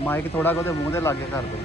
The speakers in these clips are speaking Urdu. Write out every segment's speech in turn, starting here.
ਮਾਈਕ ਥੋੜਾ ਕੁ ਉਹਦੇ ਮੂੰਹ ਦੇ ਲਾਗੇ ਕਰ ਦਿਓ।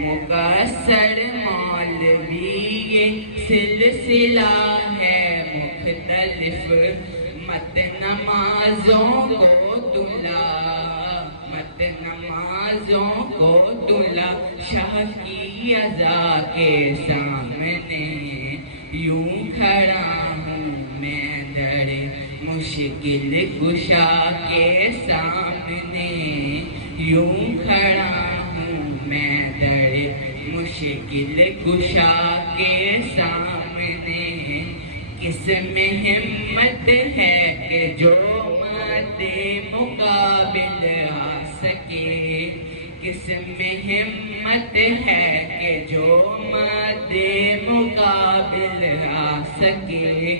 مقصر مولوی یہ سلسلہ ہے مختلف مت نمازوں کو تلا مت نمازوں کو تلا شاہ کی اذا کے سامنے یوں کھڑا ہوں میں در مشکل کشا کے سامنے یوں کھڑا ہوں میں در مشکل کشا کے سامنے کس میں ہمت ہے کہ جو مد مقابل آ سکے کس میں ہمت ہے کہ جو مد مقابل آ سکے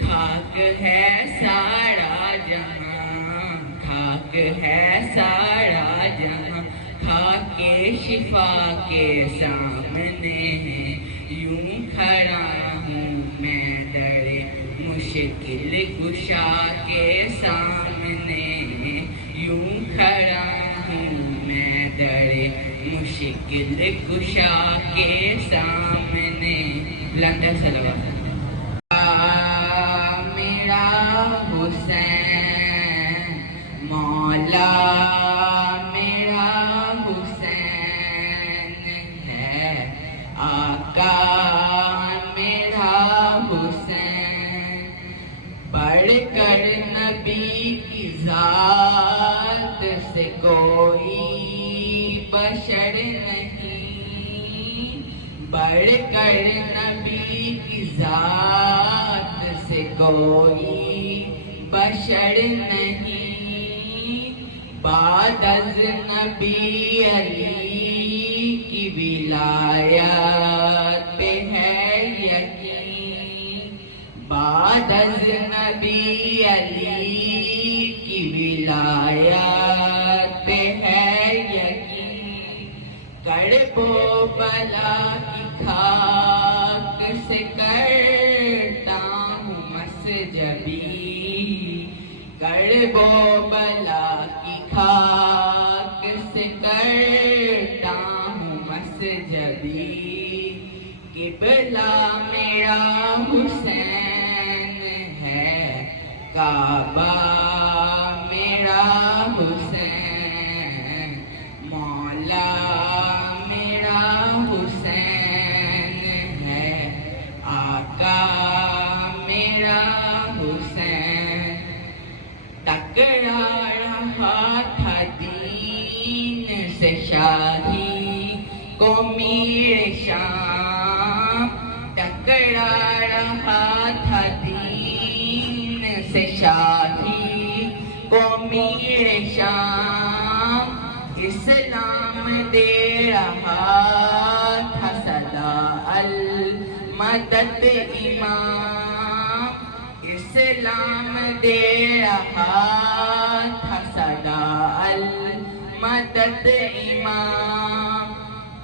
خاک ہے سارا جہاں خاک ہے سارا جہاں خاک شفا کے سامنے یوں کھڑا ہوں میں در مشکل کشا کے سامنے یوں کھڑا ہوں میں در مشکل کشا کے سامنے لندن صلوات میرا حسین مولا میرا حسین ہے آقا میرا حسین بڑھ کر نبی کی ذات سے کوئی بشر نہیں بڑھ کر نبی کی ذات سے کوئی بشر نہیں بعد از نبی علی کی ولایت پہ ہے یقین بعد از نبی علی کی ولایت پہ ہے یقین کرب و بلا کی خاک سے کرتا ہوں مسجبی کرب و بلا کی خاک سے کرتا ہوں مسجبی قبلہ میرا حسین ہے کعبہ میرا حسین مولا میرا حسین ہے آقا میرا حسین ٹکرا رہا تھا دین سے شاہی کو میر شام ٹکرا رہا تھا دین سے شاہی کو میر شام اسلام دے رہا تھا صدا المدد امام اسلام دے رہا تھا صدا المدد امام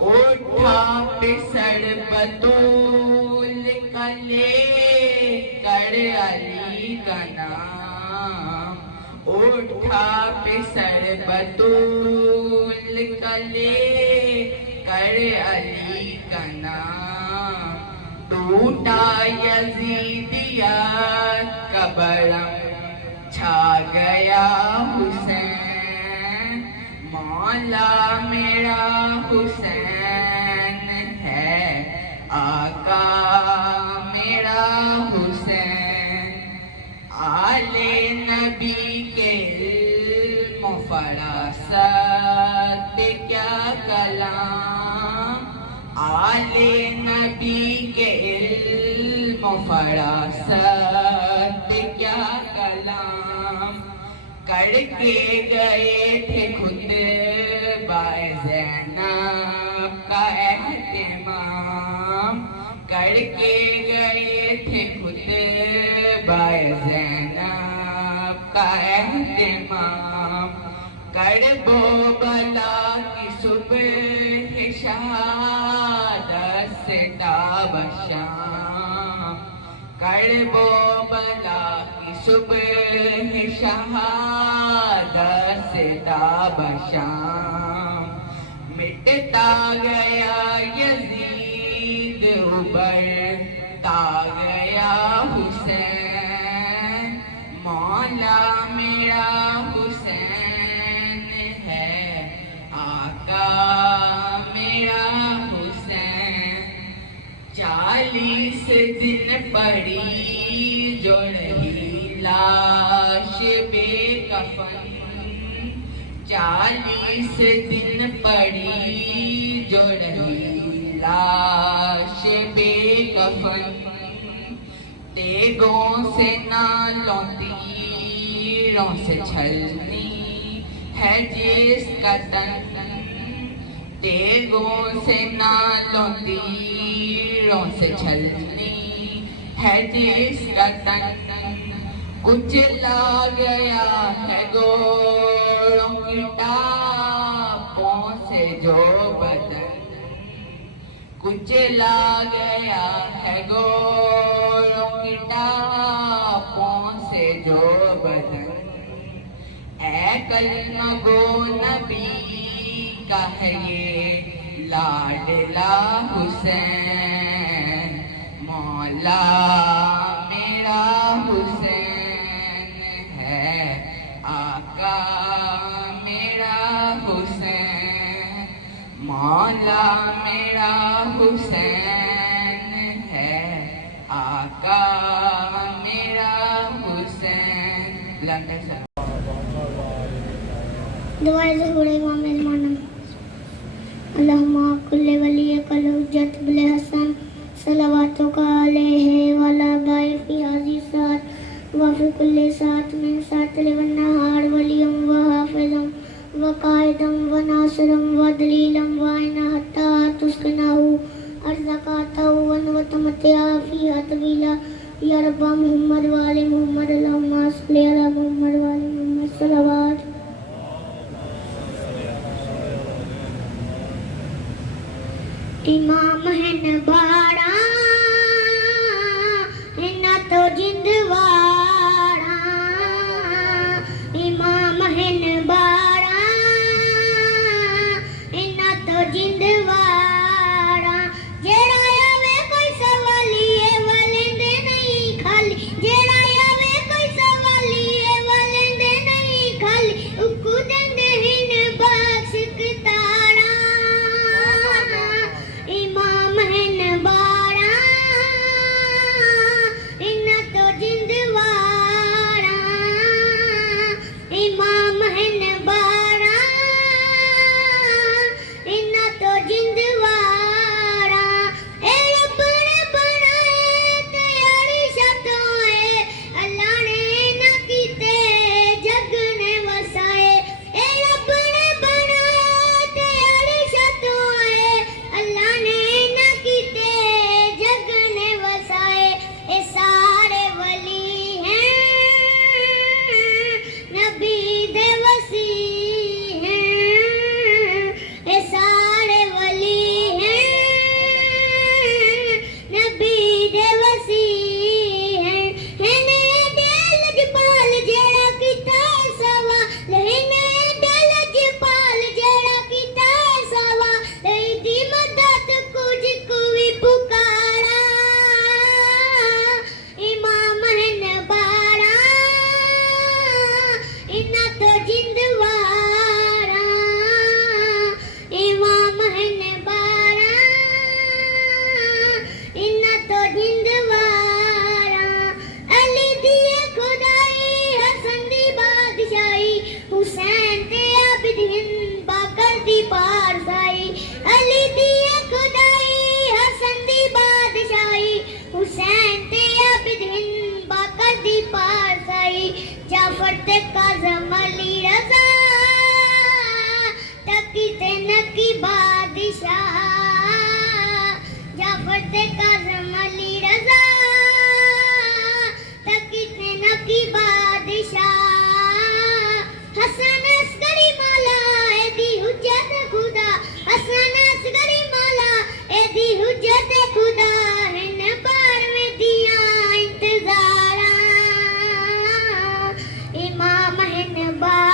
اٹھا پسر بطول کا لے کر علی کا نام اٹھا پسر بطول کا لے کر علی کا نام ٹوٹا یزیدیت کا برم چھا گیا حسین مولا میرا حسین ہے آقا میرا حسین آل نبی کے علم و فراست کیا کلام آل نبی کے علم و فراست کیا کلام کر کے گئے تھے خود بائے زینب کا اہتمام کر کے گئے تھے خود بائے زینب کا اہتمام کرب و بلا کی صبح شہادت سے تاب شام کرب و بلا کی صبح شہادت سے تاب شام مٹتا گیا مولا میرا حسین ہے، آقا میرا حسین، 40 دن پڑی جو رہی لاش بے کفن، 40 دن پڑی جو رہی لاش بے کفن، تیگوں سے نالوں تیروں سے چھلنی ہے جس کا تن، تیگوں سے نالوں تیروں سے چھلنی ہے جس کا تن، کچلا گیا ہے گوڑوں کی ٹاپوں سے جو بدن، کچلا گیا ہے گوڑوں کی ٹاپوں سے جو بدن، اے کلمہ گو نبی کا ہے یہ لاڈلا حسین، مولا میرا حسین ہے، آقا میرا حسین، مولا میرا حسین ہے، آقا میرا حسین۔ دعائے ظہور امام المانم۔ اللہم کل ولیک الحجت بن حسن صلواتک علیہ وعلی آبائہ فی ہذہ الساعۃ وفی کل ساعۃ من ساعۃ اللیل والنہار ولیا وحافظا وقائدا وناصرا ودلیلا وعینا حتی تسکنہ ارضک وتمتع فیہا طویلا یا رب محمد وآل محمد، اللہم صلی علی محمد وآل محمد صلوات۔ امام ہیں باڑا نہ تو جندواڑا، امام ہیں باڑا نہ تو جندواڑا، جیڑا آوے کوئی سوالی ہے والندے نہیں خالی، جیڑا آوے کوئی سوالی ہے والندے نہیں خالی، اکو دندے ہن باکس کتاڑا، امام ہیں باڑا نہ تو جندواڑا، امام ہیں باڑا نہ تو جندواڑا، اے رب نے بنائے تیاری شتوں اے، اللہ نے نہ کیتے جگ نے وسائے، اے رب نے بنائے تیاری شتوں اے، اللہ نے نہ کیتے جگ نے وسائے، اے سارے ولی ہیں نبی دے وسیع ہیں، اے سارے ولی ہیں نبی دے وسیع ہیں، لجپال جیڑا کیتا سوا، لجپال جیڑا کیتا سوا، دی مدد کچھ کوئی پکارا، امام ہیں باڑا نہ تو جندواڑا، امام ہیں باڑا نہ تو جندواڑا، علی دی خدائی حسن دی بادشاہی، حسین تے عابد ہند باقر دی پارسائی، علی دی خدائی حسن دی بادشاہی، حسین تے عابد ہند باقر دی پارسائی، جعفر تے کاظم علی رضا تقی تے نقی بادشاہ، جعفر تے کاظم علی رضا تقی تے نقی بادشاہ، حسن عسکری مولا اے دی حجت خدا، حسن عسکری مولا اے دی حجت خدا، ہن بار میں دیاں انتظاراں، امام ہیں باڑا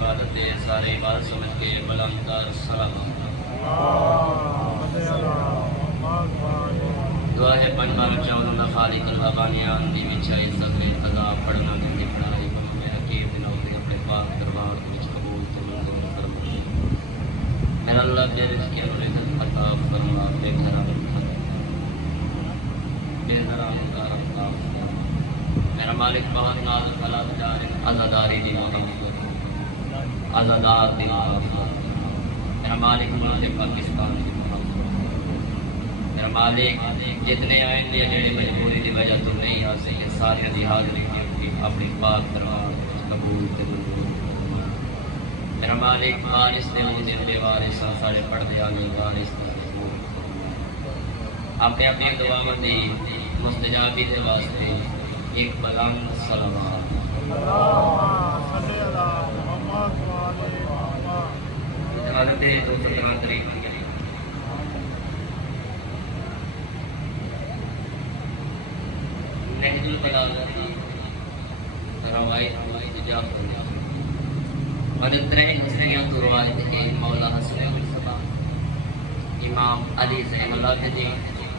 عبادت ہے سارے عبادت سمجھ کے بلند در سلام دعا ہے پنج بار چاہوں خالق الحبانیان دی وچھائی سگرے قضا پڑھنا کی پڑھائی بنو میں حکیم دنوں کے اپنے پاک دربار وچ قبول تو منظور فرما میرا اللہ بے رزقی انہوں نے عطا فرما بے گھرہ برکھا بے گھرہ مدارم میرا مالک بہت ناز فلا جارے عزاداری دی محمد عزادار دی محمد میرا مالک ملک پاکستان دی محمد میرا مالک جتنے آئیں گے جڑے مجبوری دی وجہ تو نہیں آ سکے سارے دی حاضری کی اپنی پاک دربار قبول تے منظور میرا مالک وارث دے دل بے وارث سارے پردے آنے وارث اپنے اپنی دعا دی مستجابی دے واسطے ایک بلند صلوات حضرت 217 تاریخ نہج البلاغہ روایت اجاب کرنا مدد رہے حسنیاں تو روایت ہے مولا حسن مصطفیٰ امام علی زین العابدین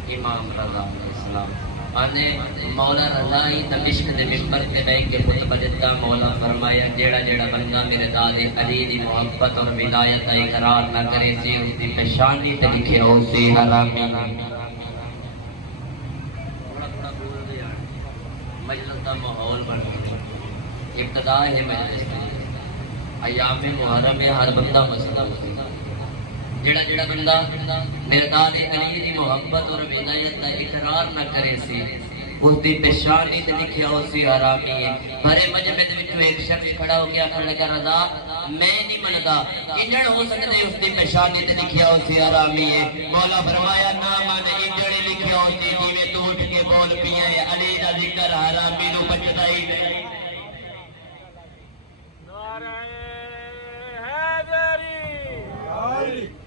امام رضا علیہ السلام آنے مولا رضائی دمشق دے ممبر تے بیٹھ کے خطبہ دیتا مولا فرمایا جیڑا جیڑا بندہ میرے داد علی دی محبت اور ولایت کا اقرار نہ کرے سی اس کی پیشانی تے لکھے ہو سی حرامی مجلس کا ماحول بن ابتدا ہے مجلس ایام محرم میں ہر بندہ مسئلہ جڑا جڑا بندہ میرے داد علی دی محبت اور ولایت کا اقرار نہ کرے سی اس دی پیشانی تے لکھیا ہو سی حرامی ہے بھرے مجمع دے وچوں ایک شخص کھڑا ہو گیا کہنے لگا رضا میں نہیں مندا انجڑ ہو سکدے اس دی پیشانی تے لکھیا ہو سی حرامی ہے مولا فرمایا نہ من انجڑ لکھیا ہو سی جویں تو اٹھ کے بول پیا ہے علی دا ذکر حرامی نو بچدا ہی نہیں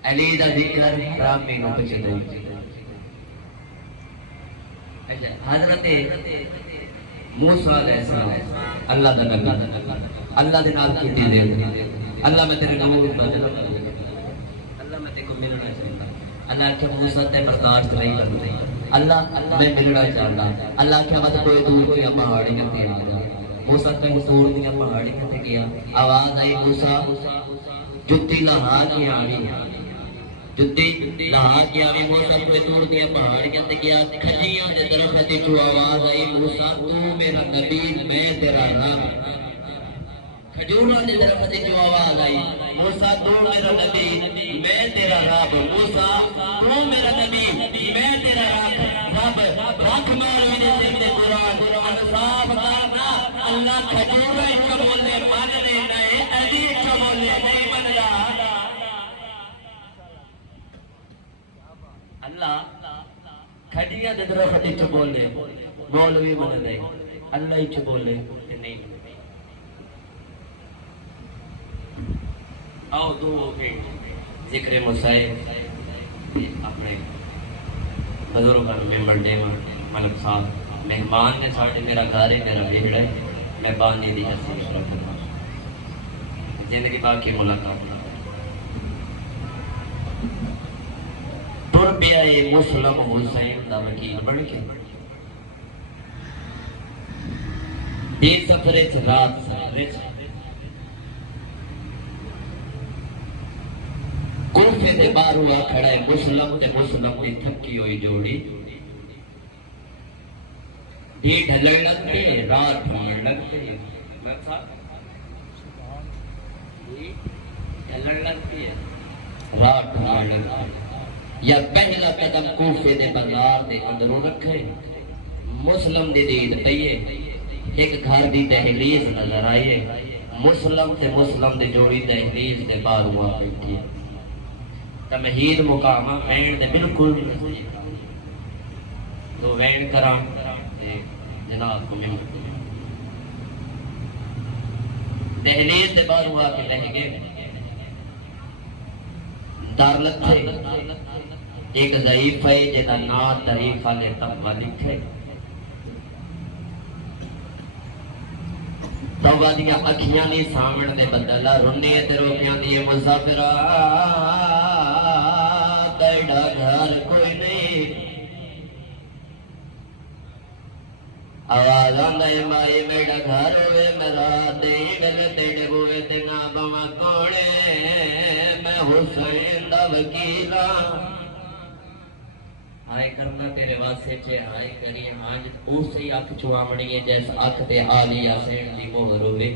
علی دا ذکر حرامی نو بچدا ہی حضرت موسیٰ علیہ السلام اللہ دا نبی اللہ دے نال کیتی دے اللہ میں تیرے نام کو بدل اللہ میں تے کو ملنا چاہتا اللہ کہ موسیٰ تے برداشت نہیں کرتا اللہ میں ملنا چاہتا اللہ کہ مت کوئی دور کی پہاڑی تے آ جا موسیٰ تے دور کی پہاڑی تے گیا آواز آئی موسیٰ جتی لہا کی آوی جتی لہا کی آوی موسیٰ کوئی دور دیا پہاڑی تے گیا کھجیاں دے درخت جو آواز آئی موسیٰ تو میرا نبی میں تیرا رب کھجوروں دے درخت جو آواز آئی موسیٰ تو میرا نبی میں تیرا رب موسیٰ تو میرا نبی میں تیرا رب رکھ ماروی دے سر دے قرآن انصاف کرنا اللہ کھجوروں اچھا بولے مان لینا ہے علی اچھا بولے نہیں من رہا اللہ کھجیاں دے درخت اچھا بولے مولوی من دے اللہ اچھا بولے نہیں آؤ دو ذکر مسائب اپنے بزرگ کا ممبر دے ملک صاحب مہمان نے ساڑھے میرا گھر ہے میرا بھیڑ ہے میں بانی دی حسیش رکھنا زندگی باقی ملاقات تر پیا یہ مسلم حسین دا وکیل بڑھ کے دے سفرے رات سفرے کوفے دے باہر ہوا کھڑا ہے مسلم دی تھکی ہوئی جوڑی دی ڈھلن لگ کے رات ڈھلن لگ کے ڈھلن لگ کے رات ڈھلن لگ کے یا پہلا قدم کوفے دے بازار دے اندروں رکھے مسلم دی دید پئیے ایک گھر دی دہلیز نظر آئیے مسلم دے جوڑی دہلیز دے باہر ہوا بیٹھی تمہید مقامہ وین دے بالکل تو وین کرام جناب کو ممبر دہلیز دے باہر ہوا کے رہ گئے دار لکھے ایک ضعیف ہے جیتا نا طریقہ لیتا ہوا لکھے توبہ دیا اکھیاں نہیں سامن دے بدلا رونے تے روکیاں دی مسافرہ تیڑا گھر کوئی نہیں آواز آندا ہے مائی میرا گھر ہوئے میرا دے مل تیڑے ہوئے تے نا باواں کوڑے میں حسین دا وکیلا ہائے کرنا تیرے واسطے چے ہائے کری ہاں اسی اکھ چوامڑی ہے جیس اکھ تے آلی حسین دی مہر ہوئے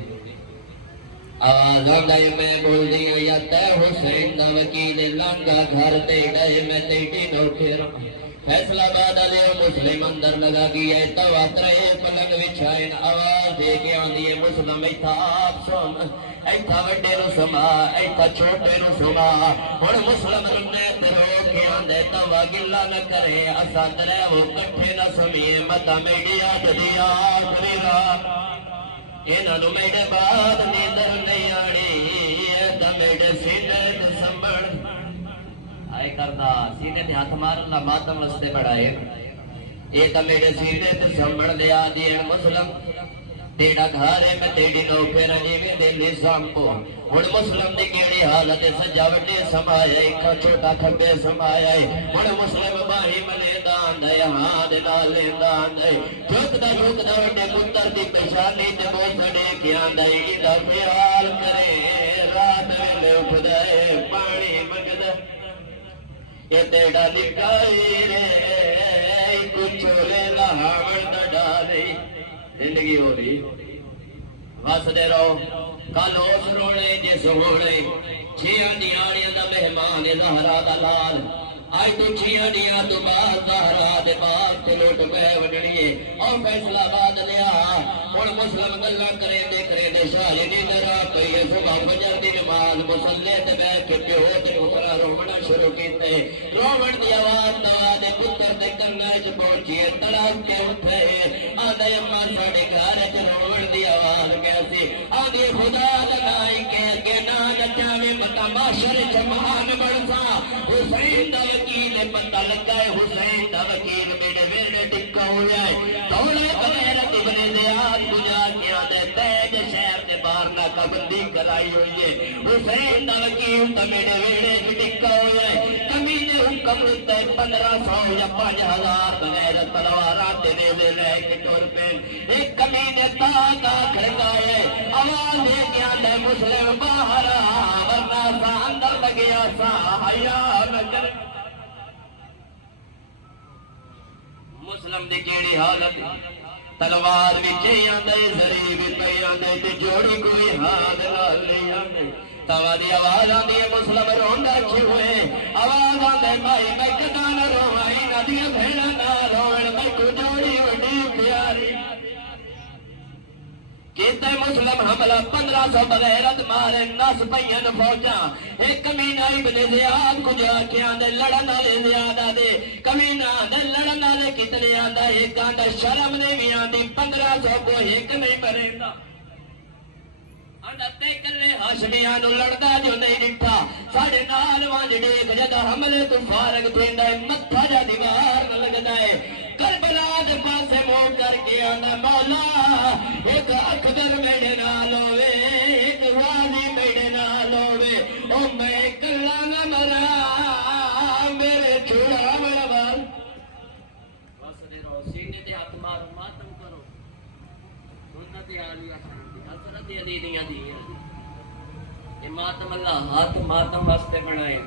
آواز آندا ہے میں بول دیا یا تے حسین دا وکیل لانگا گھر تے گئے میں تیڑی نوکر فیصلہ آباد علیہ مسلم اندر لگا گیا تواترے پلنگ وچھائن آواز دے کے آندی ہے مسلم ایتھا آپ سن ایتھا وڈے نو سما ایتھا چھوٹے نو سما ہن مسلم رنے تے رو کے آندے توا گلا نہ کرے اسا ترے وہ کٹھے نہ سمیے متا میڈی آج دی آخری رات انہاں نو میرے بعد نیندر نہیں آنی تے میرے سینے تے سنبھل آئے کرنا سینے تے ہاتھ مار اللہ ماتم وستے بڑھائے یہ تا میرے سینے تے سنبھڑ دے آدھی ہے مسلم تیڑا گھر ہے میں تیڑی نوکر جی میں دلی سامپو ہن مسلم دی کیڑی حالت سجا وڈے سمایا ایک چھوٹا کھبے سمایا ہن مسلم باہی منے دان دے ہاں دے نال دان دے جھکدا وڈے پتر دی پریشانی تے بوسڑے کیاں دے دا خیال کرے رات ویلے اٹھدا ہے پانی منگدا یہ تیڑا نکائی رے کچھ لے لہاوڑ نہ ڈالے زندگی ہو رہی وس دے رہو کل اس روڑے جس ہوڑے چھیاں دیاریاں دا مہمان زہرا دا لال آئی تو چھیاں دیاں تو بعد زہرا دے بعد تے لوٹ پہ وڈنیے اور فیصلہ آباد لیا اور مسلم گلا کرے دے شاہی دی نرا پئی صبح فجر دی نماز مسلے تے بیٹھ کے پیو تے اترا رونا شروع کیتے رومن دی آواز دوا دے پتر دے کنے وچ پہنچی تڑپ کے اٹھے آدے اماں ساڈے گھر وچ رومن دی آواز کیسی آدی خدا دا نائی کے نا نچاویں متا معاشر جمان بنسا حسین دا وکیل پتہ لگا ہے حسین دا وکیل میرے ویڑے ٹکا ہو جائے دولے بغیرت ابن زیاد گزار کیا دے تیج شہر دے باہر ناکہ بندی کرائی ہوئی ہے حسین دا وکیل تا میرے ویڑے ٹکا ہو جائے کمینے حکم رتے 1500 یا 5000 بغیرت تلوارات دے لے لے کے ٹور پین ایک کمینے تاکہ کھڑکائے آواز دے کیا دے مسلم باہر ورنہ سا اندر لگیا سا حیاء نہ کرے مسلم دی کیڑی حالت تلوار وچے آندے زری وچ پئی آندے تے جوڑی کوئی ہاتھ نال نہیں آندے توا دی آواز آندی ہے مسلم روندا چھوئے آواز آندے بھائی میں کدا نہ روواں ندی بھیڑا نہ روਣ میں کو جوڑی وڈی پیاری کیتے مسلم حملہ 1500 بغیرت مارے نس پئین فوجاں ایک کمینہ ابن زیاد کو جا کے آندے لڑن والے زیادہ دے کمینہ دے لڑن والے کتنے آندا ایک آندا شرم نے بھی آندی 1500 کو ایک نہیں مریندا آندا تے کلے ہاشمیاں نو لڑدا جو نہیں ڈٹھا ساڈے نال وانج دیکھ جدا حملے تو فارغ تھیندا ہے متھا جا دیوار نہ لگدا ہے کربلا دے پاسے منہ کر کے آندا مولا ایک اکبر میرے نال ہوے ایک غازی میرے نال ہوے او میں کلا نہ مرا میرے چھوڑا مرا بس دے رو سینے تے ہاتھ مارو ماتم کرو سنت علی حضرت علی دیاں دیاں یہ ماتم اللہ ہاتھ ماتم واسطے بنائے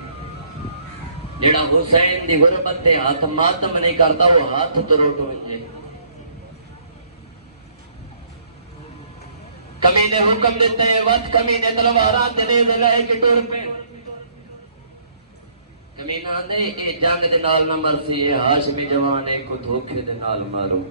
جڑا حسین دی غربت تے ہاتھ ماتم نہیں کرتا وہ ہاتھ تروٹ ونجے کمینے حکم دیتے ہیں وقت کمینے تلوارات دے لائے کے ٹور پہ کمینہ نے اے جنگ دے نال نہ مرسی ہے ہاشمی جوانے کو دھوکے دے نال مارو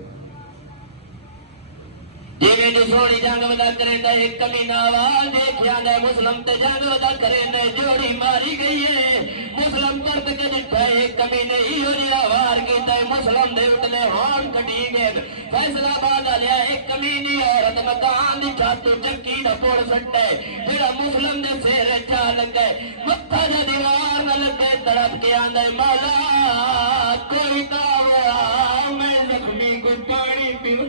جیویں جو سونی جنگ ودا کریں دے ایک کمینہ آواز دیکھیا دے مسلم تے جنگ ودا کریں دے جوڑی ماری گئی ہے مسلم پرد کے جٹھا ایک کمینے ہی ہو جیا وار کی تے مسلم دے اٹھلے ہون کٹی گئے فیصلہ آباد لیا ایک کمینی عورت مکان دی چھاتو چکی نہ پوڑ سٹے جڑا مسلم دے سیر چا لگے متھا جا دیوار نہ لگے تڑپ کے آندے مولا کوئی تاورا میں زخمی کو پانی پیو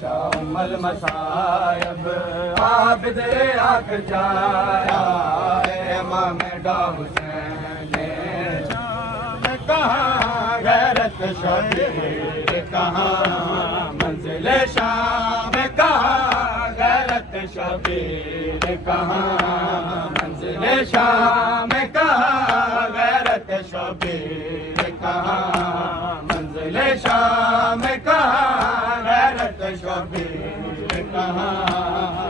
شامل مصائب عابد آنکھ جایا امام ڈا حسین شام کہاں غیرت شبیر کہاں منزل شام کہاں غیرت شبیر کہاں منزل شام کہاں غیرت شبیر کہاں منزل شام کہاں غیرت شبیر کہاں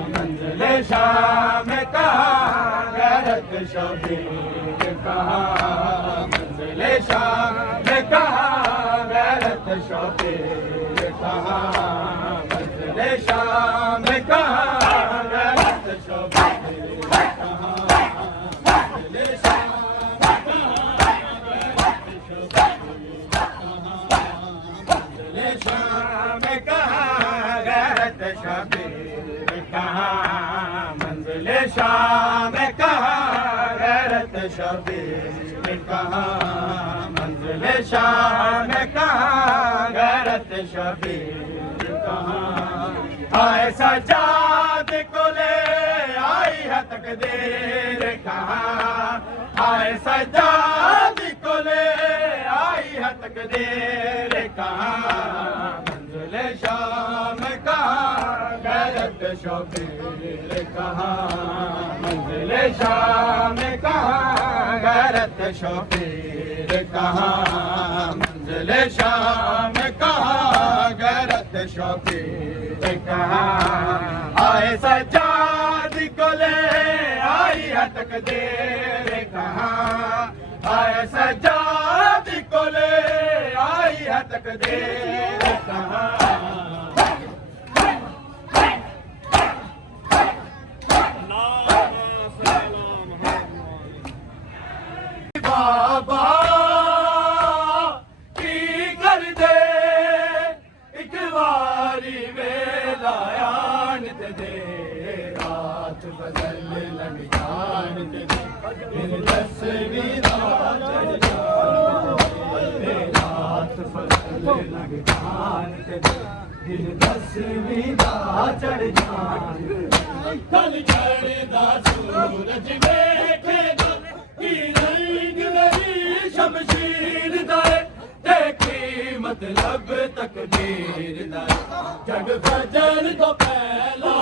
منزل شام کہاں غیرت شبیر کہاں منزل شام کہاں غیرت شبیر کہاں منزل شام کہاں غیرت شبیر منزل شام کہاں غیرت شبیر کہاں منزل شام کہاں غیرت شبیر کہاں آئے سجاد کو لے آئی ہے تقدیر کہاں آئے سجاد کو لے آئی ہے تقدیر کہاں منزل شام کہاں غیرت شبیر کہاں منزل شام کہاں غیرت شبیر کہاں منزل شام کہاں غیرت شبیر کہاں آئے سجاد کو لے آئی ہے تقدیر کہاں آئے سجاد کو لے آئی ہے تقدیر کہاں بابا کی کر دے ایک واری ویلا آنت دے رات بدل لگ جانت دے دن دسویں چڑھ جانے رات بدل لگ جانت دے دن دسویں چڑھ جان کل چڑھدا سورج ویکھے گا کی رنگ میری شمشیر دائے دیکھی مطلب تقدیر دائے جگ فجر تو پہلا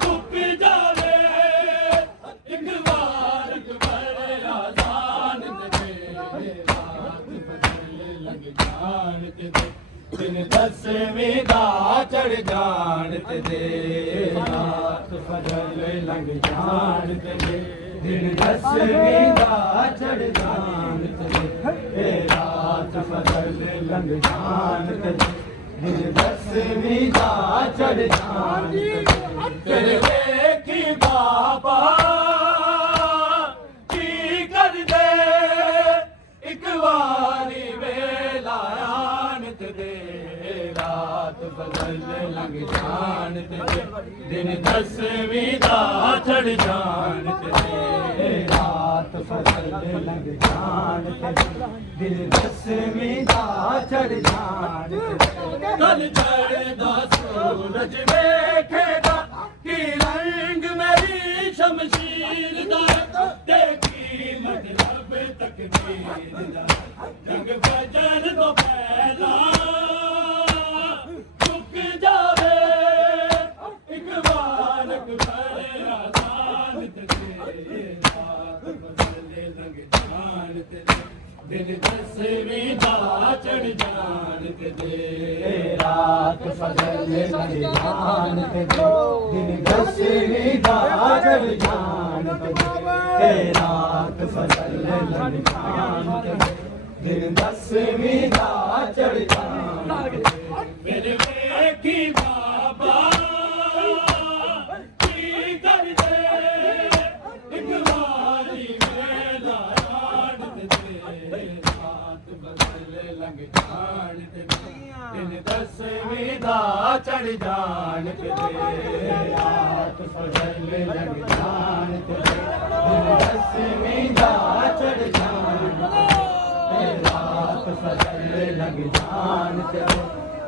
ڈوب جاوے ایک بار اکبر آزان دے رات بدل لگ جان دے دن دسویں چڑھ جان دے رات بدل لگ جان دے دن دسویں چڑھ جان تے رات بدل لگ جان تے دن دسویں چڑھ جان تیرے دیکھی بابا کی کر دے ایک واری ویلا آنت دے رات بدل لگ جان تے دن دسویں چڑھ جان تے رات بدل لگ جان تے دن دسویں چڑھ جان کل چڑھدا سورج ویکھے گا کی رنگ میری شمشیر دا دیکھی مطلب تقدیر دا جگ فجر تو پہلا چک جاوے ایک بار اکبر آزان تے رات بدل لگ جان تے دن دسویں چڑھ جان تے رات بدل لگ جان تے دن دسویں چڑھ جان تے رات بدل لگ جان تے دن دسویں چڑھ جان میرے ویکھی بابا کی کر دے ایک واری ویلا آنت دے رات بدل لگ جان تے دن دسویں چڑھ جان تے رات بدل لگ جان تے دن دسویں چڑھ جان تے رات بدل لگ جان تے